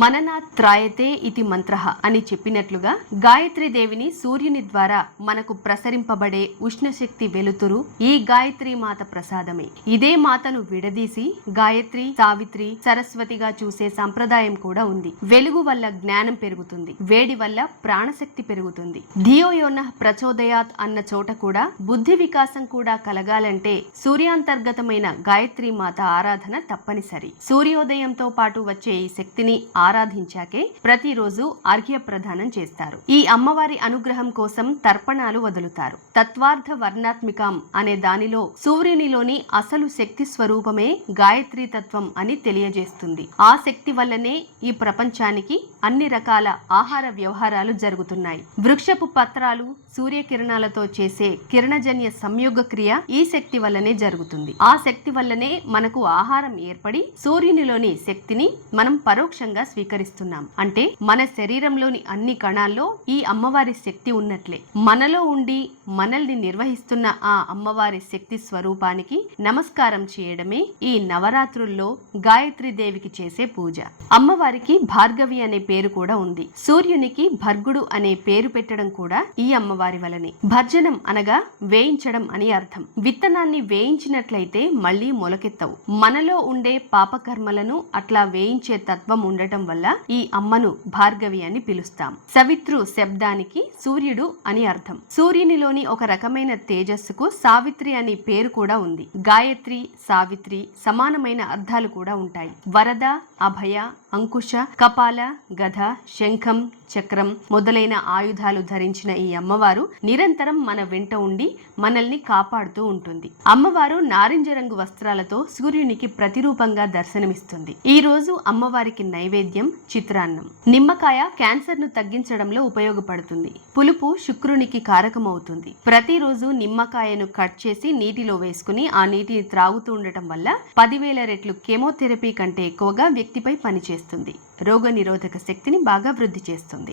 మననాత్ త్రాయతే ఇది మంత్ర అని చెప్పినట్లుగా గాయత్రి దేవిని సూర్యుని ద్వారా మనకు ప్రసరింపబడే ఉష్ణశక్తి వెలుతురు ఈ గాయత్రి మాత ప్రసాదమే. ఇదే మాతను విడదీసి గాయత్రి సావిత్రి సరస్వతిగా చూసే సంప్రదాయం కూడా ఉంది. వెలుగు వల్ల జ్ఞానం పెరుగుతుంది. వేడి వల్ల ప్రాణశక్తి పెరుగుతుంది. ధియోయోన ప్రచోదయాత్ అన్న చోట కూడా బుద్ధి వికాసం కూడా కలగాలంటే సూర్యాంతర్గతమైన గాయత్రి మాత ఆరాధన తప్పనిసరి. సూర్యోదయంతో పాటు వచ్చే ఈ శక్తిని ఆరాధించాకే ప్రతిరోజు అర్ఘ్య ప్రదానం చేస్తారు. ఈ అమ్మవారి అనుగ్రహం కోసం తర్పణాలు వదులుతారు. తత్వార్థ వర్ణాత్మికం అనే దానిలో సూర్యునిలోని అసలు శక్తి స్వరూపమే గాయత్రి తత్వం అని తెలియజేస్తుంది. ఆ శక్తి వల్లనే ఈ ప్రపంచానికి అన్ని రకాల ఆహార వ్యవహారాలు జరుగుతున్నాయి. వృక్షపు పత్రాలు సూర్యకిరణాలతో చేసే కిరణజన్య సంయోగ క్రియ ఈ శక్తి వల్లనే జరుగుతుంది. ఆ శక్తి వల్లనే మనకు ఆహారం ఏర్పడి సూర్యునిలోని శక్తిని మనం పరోక్షంగా స్వీకరిస్తున్నాం. అంటే మన శరీరంలోని అన్ని కణాల్లో ఈ అమ్మవారి శక్తి ఉన్నట్లే. మనలో ఉండి మనల్ని నిర్వహిస్తున్న ఆ అమ్మవారి శక్తి స్వరూపానికి నమస్కారం చేయడమే ఈ నవరాత్రుల్లో గాయత్రి దేవికి చేసే పూజ. అమ్మవారికి భార్గవి అనే పేరు కూడా ఉంది. సూర్యునికి భర్గుడు అనే పేరు పెట్టడం కూడా ఈ అమ్మవారి వలనే. భర్జనం అనగా వేయించడం అని అర్థం. విత్తనాన్ని వేయించినట్లయితే మళ్ళీ మొలకెత్తవు. మనలో ఉండే పాపకర్మలను అట్లా వేయించే తత్వం ఉండటం వల్ల ఈ అమ్మను భార్గవి అని పిలుస్తాం. సవిత్రు శబ్దానికి సూర్యుడు అని అర్థం. సూర్యునిలోని ఒక రకమైన తేజస్సుకు సావిత్రి అనే పేరు కూడా ఉంది. గాయత్రి సావిత్రి సమానమైన అర్థాలు కూడా ఉంటాయి. వరద అభయ అంకుశ కపాల గధ శంఖం చక్రం మొదలైన ఆయుధాలు ధరించిన ఈ అమ్మవారు నిరంతరం మన వెంట ఉండి మనల్ని కాపాడుతూ ఉంటుంది. అమ్మవారు నారింజ రంగు వస్త్రాలతో సూర్యునికి ప్రతిరూపంగా దర్శనమిస్తుంది. ఈ రోజు అమ్మవారికి నైవేద్యం చిత్రాన్నం. నిమ్మకాయ క్యాన్సర్ను తగ్గించడంలో ఉపయోగపడుతుంది. పులుపు శుక్రునికి కారకమవుతుంది. ప్రతిరోజు నిమ్మకాయను కట్ చేసి నీటిలో వేసుకుని ఆ నీటిని త్రాగుతూ ఉండటం వల్ల పదివేల రెట్లు కెమోథెరపీ కంటే ఎక్కువగా వ్యక్తిపై పనిచేస్తుంది. రోగ నిరోధక శక్తిని బాగా వృద్ధి చేస్తుంది.